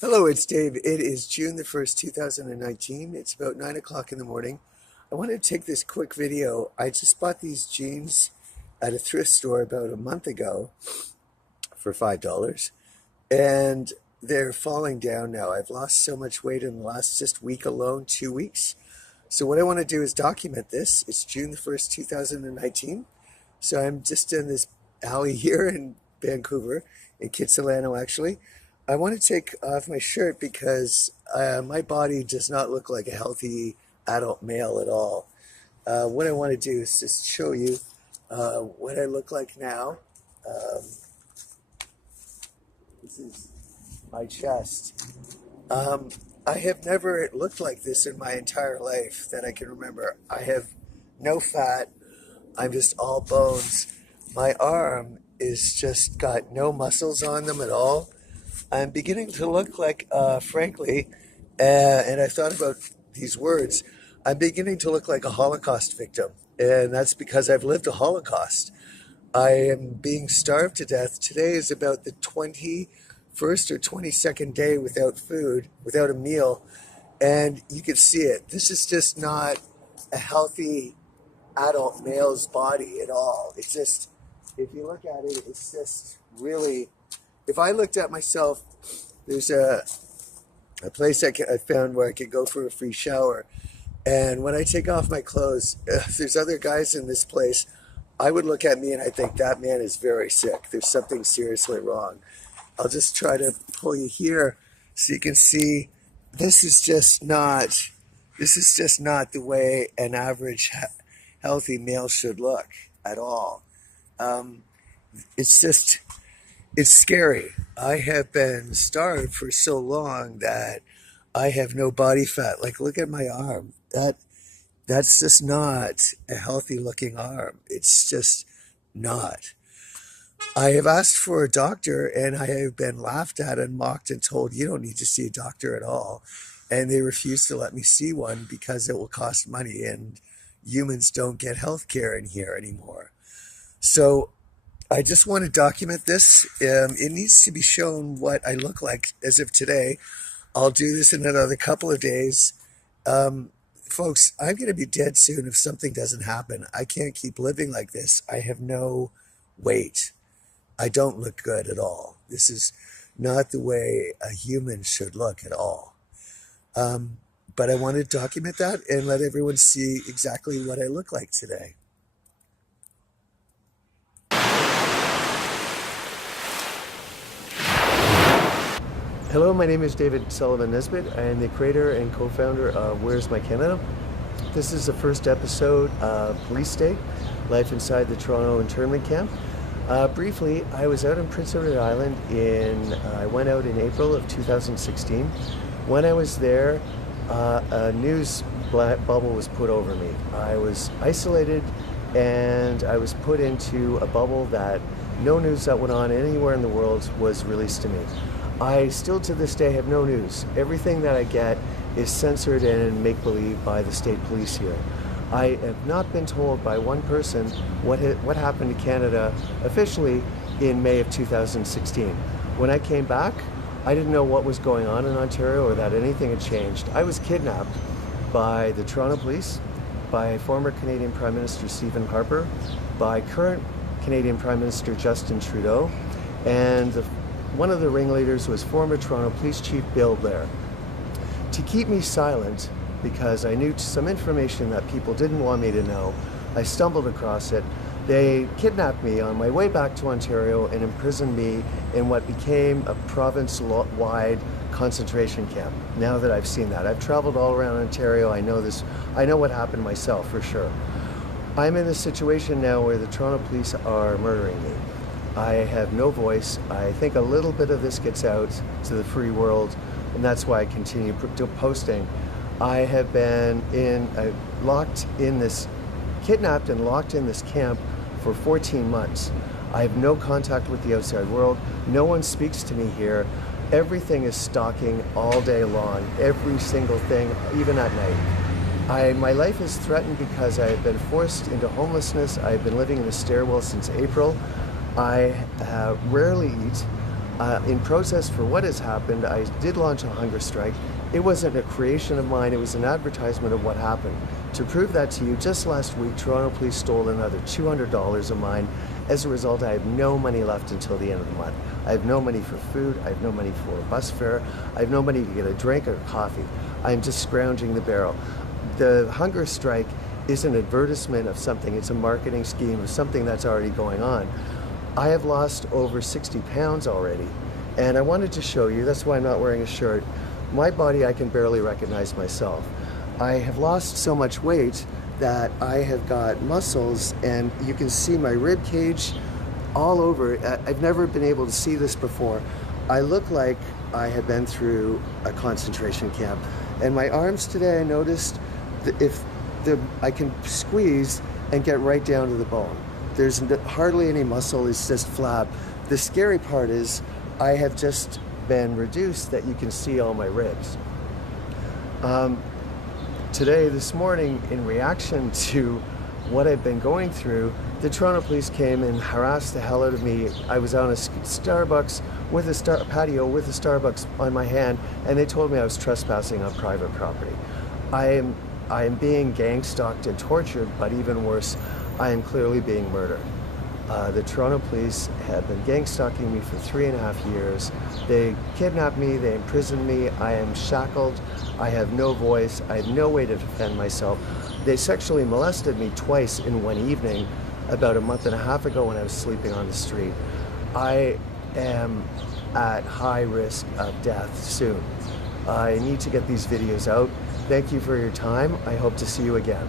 Hello, it's Dave. It is June the 1st, 2019. It's about 9 o'clock in the morning. I wanted to take this quick video. I just bought these jeans at a thrift store about a month ago for $5, and they're falling down now. I've lost so much weight in the last just week alone, 2 weeks. So what I want to do is document this. It's June the 1st, 2019. So I'm just in this alley here in Vancouver, in Kitsilano actually. I want to take off my shirt because my body does not look like a healthy adult male at all. What I want to do is just show you what I look like now. This is my chest. I have never looked like this in my entire life that I can remember. I have no fat. I'm just all bones. My arm is just got no muscles on them at all. I'm beginning to look like, frankly, and I thought about these words, I'm beginning to look like a Holocaust victim. And that's because I've lived a Holocaust. I am being starved to death. Today is about the 21st or 22nd day without food, without a meal. And you can see it. This is just not a healthy adult male's body at all. It's just, if you look at it, it's just really... If I looked at myself, there's a place I found where I could go for a free shower. And when I take off my clothes, if there's other guys in this place, I would look at me and I think that man is very sick. There's something seriously wrong. I'll just try to pull you here so you can see this is just not the way an average healthy male should look at all. It's scary. I have been starved for so long that I have no body fat. Like, look at my arm. That's just not a healthy looking arm. It's just not. I have asked for a doctor and I have been laughed at and mocked and told you don't need to see a doctor at all. And they refuse to let me see one because it will cost money and humans don't get health care in here anymore. So I just want to document this. It needs to be shown what I look like as of today. I'll do this in another couple of days. Folks, I'm going to be dead soon if something doesn't happen. I can't keep living like this. I have no weight. I don't look good at all. This is not the way a human should look at all. But I want to document that and let everyone see exactly what I look like today. Hello, my name is David Sullivan Nesbitt. I am the creator and co-founder of Where's My Canada? This is the first episode of Police Day, Life Inside the Toronto Internment Camp. Briefly, I was out in Prince Edward Island I went out in April of 2016. When I was there, a news bubble was put over me. I was isolated and I was put into a bubble that no news that went on anywhere in the world was released to me. I still to this day have no news. Everything that I get is censored and make-believe by the state police here. I have not been told by one person what happened to Canada officially in May of 2016. When I came back, I didn't know what was going on in Ontario or that anything had changed. I was kidnapped by the Toronto Police, by former Canadian Prime Minister Stephen Harper, by current Canadian Prime Minister Justin Trudeau, and one of the ringleaders was former Toronto Police Chief Bill Blair. To keep me silent, because I knew some information that people didn't want me to know, I stumbled across it. They kidnapped me on my way back to Ontario and imprisoned me in what became a province-wide concentration camp. Now that I've seen that, I've traveled all around Ontario. I know what happened myself for sure. I'm in a situation now where the Toronto Police are murdering me. I have no voice. I think a little bit of this gets out to the free world, and that's why I continue posting. I have been kidnapped and locked in this camp for 14 months. I have no contact with the outside world. No one speaks to me here. Everything is stalking all day long, every single thing, even at night. My life is threatened because I have been forced into homelessness. I've been living in a stairwell since April. I rarely eat. In protest for what has happened, I did launch a hunger strike. It wasn't a creation of mine, it was an advertisement of what happened. To prove that to you, just last week, Toronto police stole another $200 of mine. As a result, I have no money left until the end of the month. I have no money for food, I have no money for a bus fare, I have no money to get a drink or coffee. I'm just scrounging the barrel. The hunger strike is an advertisement of something, it's a marketing scheme of something that's already going on. I have lost over 60 pounds already, and I wanted to show you, that's why I'm not wearing a shirt. My body, I can barely recognize myself. I have lost so much weight that I have got muscles, and you can see my rib cage all over. I've never been able to see this before. I look like I have been through a concentration camp. And my arms today, I noticed that I can squeeze and get right down to the bone. There's hardly any muscle, it's just flab. The scary part is I have just been reduced that you can see all my ribs. Today, this morning, in reaction to what I've been going through, the Toronto police came and harassed the hell out of me. I was on a Starbucks with a patio with a Starbucks on my hand, and they told me I was trespassing on private property. I am being gang stalked and tortured, but even worse, I am clearly being murdered. The Toronto police have been gang stalking me for 3.5 years. They kidnapped me, they imprisoned me, I am shackled, I have no voice, I have no way to defend myself. They sexually molested me twice in one evening about a month and a half ago when I was sleeping on the street. I am at high risk of death soon. I need to get these videos out. Thank you for your time. I hope to see you again.